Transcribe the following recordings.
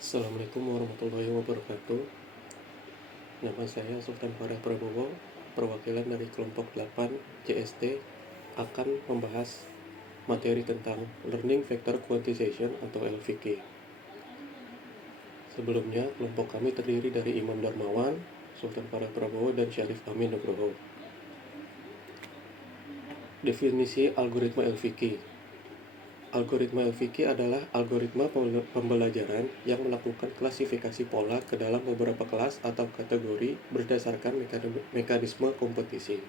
Assalamualaikum warahmatullahi wabarakatuh. Nama saya Sultan Farah Prabowo, perwakilan dari kelompok 8 CST akan membahas materi tentang Learning Vector Quantization atau LVQ. Sebelumnya, kelompok kami terdiri dari Imam Darmawan, Sultan Farah Prabowo, dan Syarif Amin Nugroho. Definisi algoritma LVQ. Algoritma LVQ adalah algoritma pembelajaran yang melakukan klasifikasi pola ke dalam beberapa kelas atau kategori berdasarkan mekanisme kompetisi.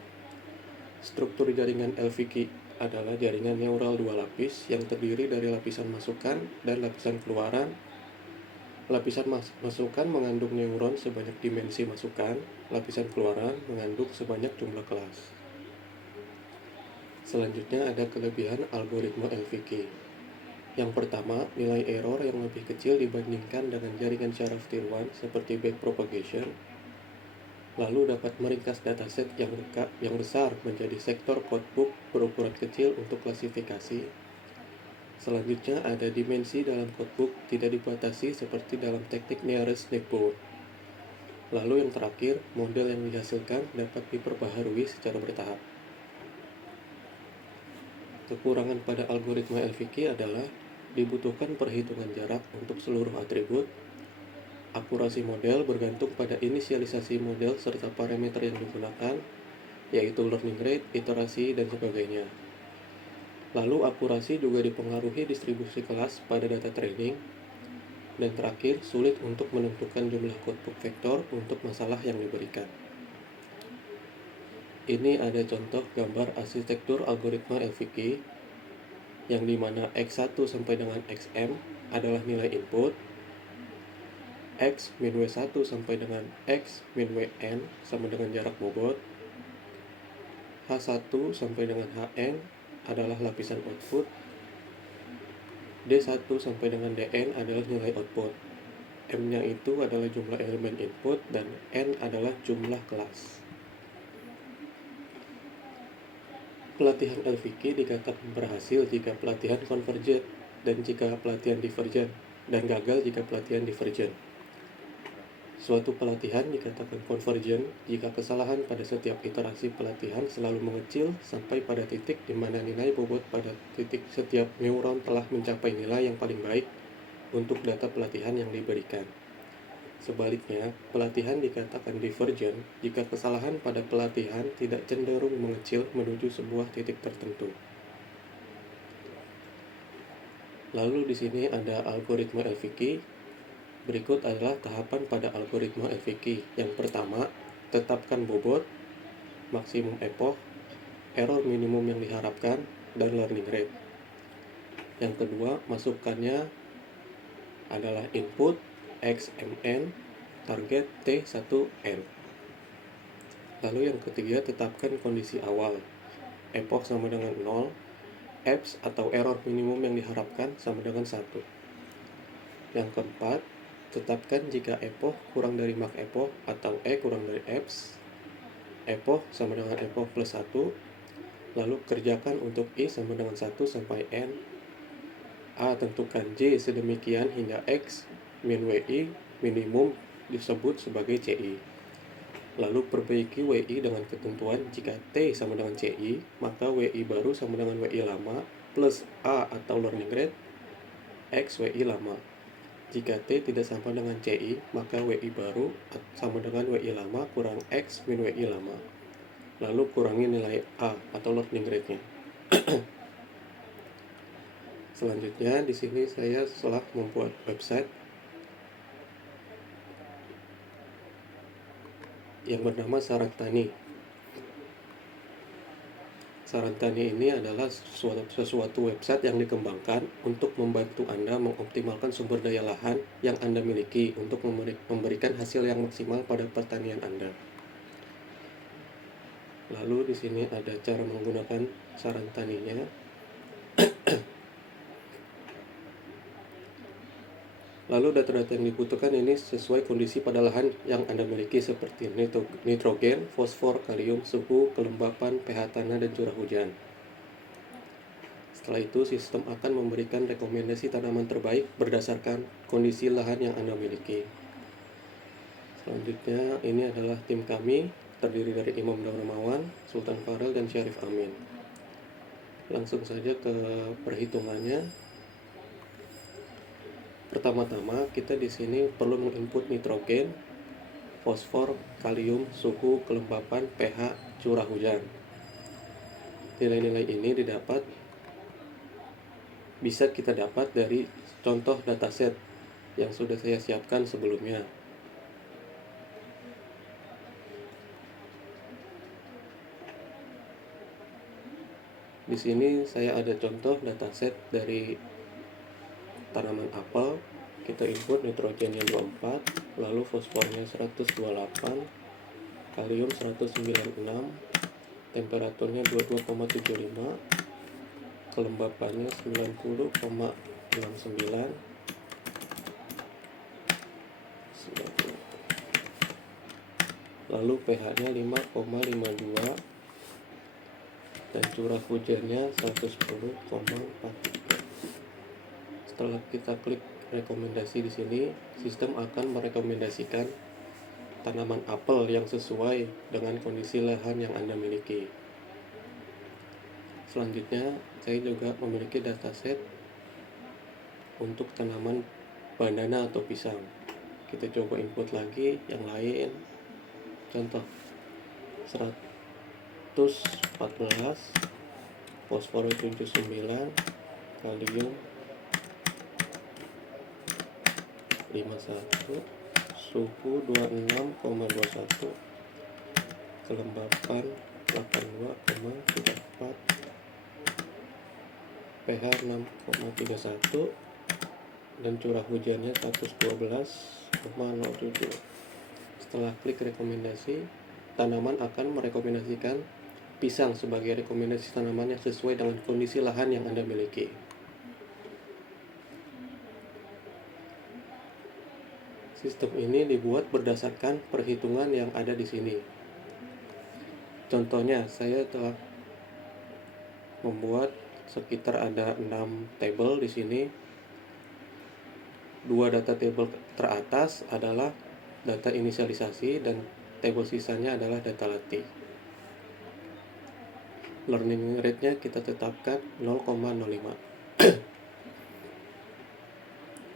Struktur jaringan LVQ adalah jaringan neural dua lapis yang terdiri dari lapisan masukan dan lapisan keluaran. Lapisan masukan mengandung neuron sebanyak dimensi masukan, lapisan keluaran mengandung sebanyak jumlah kelas. Selanjutnya ada kelebihan algoritma LVQ. Yang pertama, nilai error yang lebih kecil dibandingkan dengan jaringan syaraf tier 1 seperti backpropagation. Lalu dapat meringkas dataset yang besar menjadi sektor codebook berukuran kecil untuk klasifikasi. Selanjutnya ada dimensi dalam codebook tidak dibatasi seperti dalam teknik nearest neighbor. Lalu yang terakhir, model yang dihasilkan dapat diperbaharui secara bertahap. Kekurangan pada algoritma LVQ adalah dibutuhkan perhitungan jarak untuk seluruh atribut. Akurasi model bergantung pada inisialisasi model serta parameter yang digunakan, yaitu learning rate, iterasi, dan sebagainya. Lalu akurasi juga dipengaruhi distribusi kelas pada data training. Dan terakhir, sulit untuk menentukan jumlah codebook vektor untuk masalah yang diberikan. Ini ada contoh gambar arsitektur algoritma LVQ, yang dimana X1 sampai dengan XM adalah nilai input, X min W1 sampai dengan X min Wn sama dengan jarak bobot, H1 sampai dengan Hn adalah lapisan output, D1 sampai dengan Dn adalah nilai output, M-nya itu adalah jumlah elemen input, dan N adalah jumlah kelas. Pelatihan LVQ dikatakan berhasil jika pelatihan convergent dan jika pelatihan divergent, dan gagal jika pelatihan divergent. Suatu pelatihan dikatakan convergent jika kesalahan pada setiap iterasi pelatihan selalu mengecil sampai pada titik di mana nilai bobot pada titik setiap neuron telah mencapai nilai yang paling baik untuk data pelatihan yang diberikan. Sebaliknya, pelatihan dikatakan divergent jika kesalahan pada pelatihan tidak cenderung mengecil menuju sebuah titik tertentu. Lalu di sini ada algoritma LVQ. Berikut adalah tahapan pada algoritma LVQ. Yang pertama, tetapkan bobot, maksimum epoch, error minimum yang diharapkan, dan learning rate. Yang kedua, masukkannya adalah input XMN, target T1N. Lalu yang ketiga, tetapkan kondisi awal, epoch sama dengan 0, EPS atau error minimum yang diharapkan sama dengan 1. Yang keempat, tetapkan jika epoch kurang dari mak epoch atau E kurang dari EPS, epoch sama dengan epoch plus 1, lalu kerjakan untuk I sama dengan 1 sampai N. A tentukan J sedemikian hingga X min WI minimum disebut sebagai CI. Lalu perbaiki WI dengan ketentuan jika T sama dengan CI, maka WI baru sama dengan WI lama plus A atau learning rate X WI lama. Jika T tidak sama dengan CI, maka WI baru sama dengan WI lama kurang X min WI lama. Lalu kurangi nilai A atau learning rate-nya. Selanjutnya di sini saya telah membuat website yang bernama Sarantani. Sarantani ini adalah sesuatu website yang dikembangkan untuk membantu Anda mengoptimalkan sumber daya lahan yang Anda miliki untuk memberikan hasil yang maksimal pada pertanian Anda. Lalu di sini ada cara menggunakan Sarantaninya. Lalu data-data yang dibutuhkan ini sesuai kondisi pada lahan yang Anda miliki seperti nitrogen, fosfor, kalium, suhu, kelembapan, pH tanah, dan curah hujan. Setelah itu, sistem akan memberikan rekomendasi tanaman terbaik berdasarkan kondisi lahan yang Anda miliki. Selanjutnya, ini adalah tim kami, terdiri dari Imam Darmawan, Sultan Farel, dan Syarif Amin. Langsung saja ke perhitungannya. Pertama-tama, kita di sini perlu menginput nitrogen, fosfor, kalium, suhu, kelembapan, pH, curah hujan. Nilai-nilai ini bisa kita dapat dari contoh dataset yang sudah saya siapkan sebelumnya. Di sini saya ada contoh dataset dari tanaman apel. Kita input nitrogennya 24, lalu fosfornya 128, kalium 196, temperaturnya 22,75, kelembapannya 90,69, lalu pH-nya 5,52, dan curah hujannya 110,43. Setelah kita klik rekomendasi di sini, sistem akan merekomendasikan tanaman apel yang sesuai dengan kondisi lahan yang Anda miliki. Selanjutnya, saya juga memiliki dataset untuk tanaman bandana atau pisang. Kita coba input lagi yang lain. Contoh 114, fosfor 79, kalium 51, suhu 26,21, kelembapan 82,34, pH 6,31, dan curah hujannya 112,07. Setelah klik rekomendasi, tanaman akan merekomendasikan pisang sebagai rekomendasi tanaman yang sesuai dengan kondisi lahan yang Anda miliki. Sistem ini dibuat berdasarkan perhitungan yang ada di sini. Contohnya, saya telah membuat sekitar ada 6 tabel di sini. 2 data table teratas adalah data inisialisasi dan tabel sisanya adalah data latih. Learning rate-nya kita tetapkan 0,05.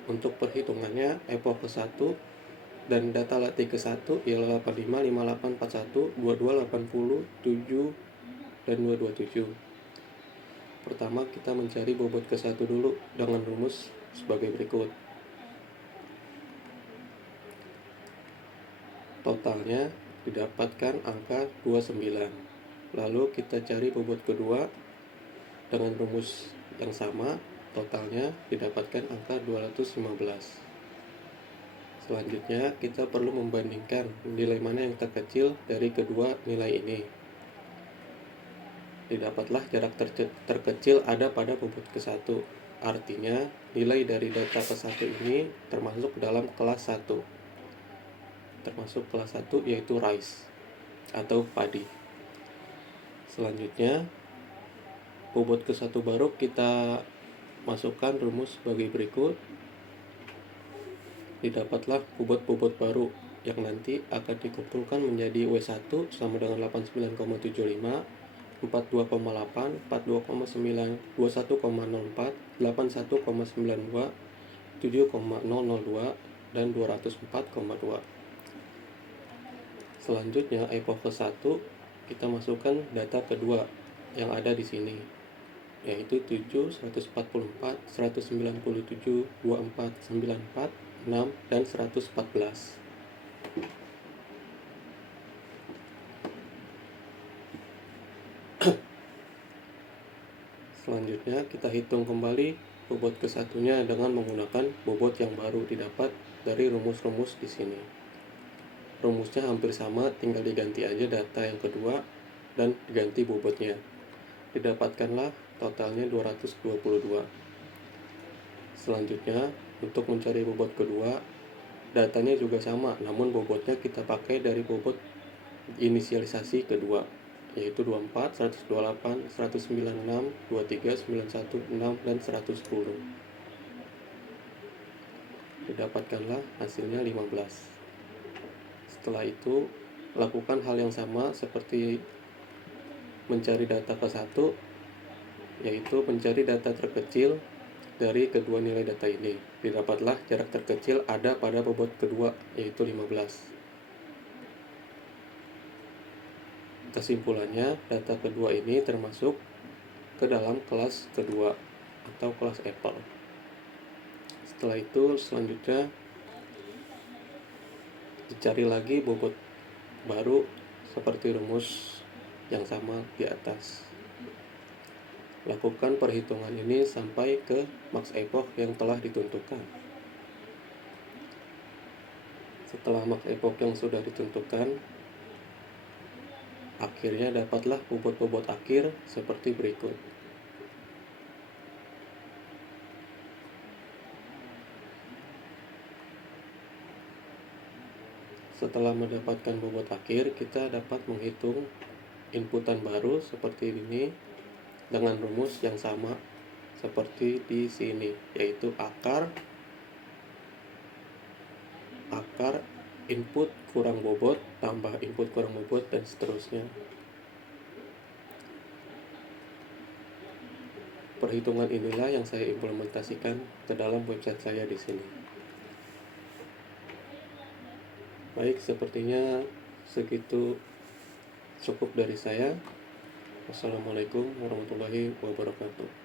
Untuk perhitungannya, epoch ke-1 dan data latih ke-1 ialah 85, 58, 41, 22, 80, 7, dan 227. Pertama, kita mencari bobot ke-1 dulu dengan rumus sebagai berikut. Totalnya didapatkan angka 29. Lalu kita cari bobot kedua dengan rumus yang sama. Totalnya didapatkan angka 215. Selanjutnya, kita perlu membandingkan nilai mana yang terkecil dari kedua nilai ini. Didapatlah jarak terkecil ada pada bobot ke-1. Artinya, nilai dari data ke-1 ini termasuk dalam kelas 1. Termasuk kelas 1 yaitu rice atau padi. Selanjutnya, bobot ke-1 baru kita masukkan rumus sebagai berikut. Didapatlah bobot-bobot baru yang nanti akan dikumpulkan menjadi W1 sama dengan 89,75, 42,8, 42,9, 21,04, 81,92, 7,002, dan 204,2. Selanjutnya, epoch ke-1 kita masukkan data kedua yang ada di sini, yaitu 7, 144, 197, 24, 94, 6, dan 114. Selanjutnya, kita hitung kembali bobot ke-1-nya dengan menggunakan bobot yang baru didapat dari rumus-rumus di sini. Rumusnya hampir sama, tinggal diganti aja data yang kedua dan diganti bobotnya. Didapatkanlah totalnya 222. Selanjutnya, untuk mencari bobot kedua, datanya juga sama, namun bobotnya kita pakai dari bobot inisialisasi kedua, yaitu 24, 128, 196, 23, 91, 6, dan 110. Didapatkanlah hasilnya 15. Setelah itu, lakukan hal yang sama seperti mencari data ke-1, yaitu mencari data terkecil dari kedua nilai data ini. Didapatlah jarak terkecil ada pada bobot kedua, yaitu 15. Kesimpulannya, data kedua ini termasuk ke dalam kelas kedua atau kelas Apple. Setelah itu, selanjutnya dicari lagi bobot baru seperti rumus yang sama di atas. Lakukan perhitungan ini sampai ke max epoch yang telah ditentukan. Setelah max epoch yang sudah ditentukan, akhirnya dapatlah bobot-bobot akhir seperti berikut. Setelah mendapatkan bobot akhir, kita dapat menghitung inputan baru seperti ini dengan rumus yang sama seperti di sini, yaitu akar input kurang bobot tambah input kurang bobot, dan seterusnya. Perhitungan inilah yang saya implementasikan ke dalam website saya di sini. Baik, sepertinya segitu cukup dari saya. Wassalamualaikum warahmatullahi wabarakatuh.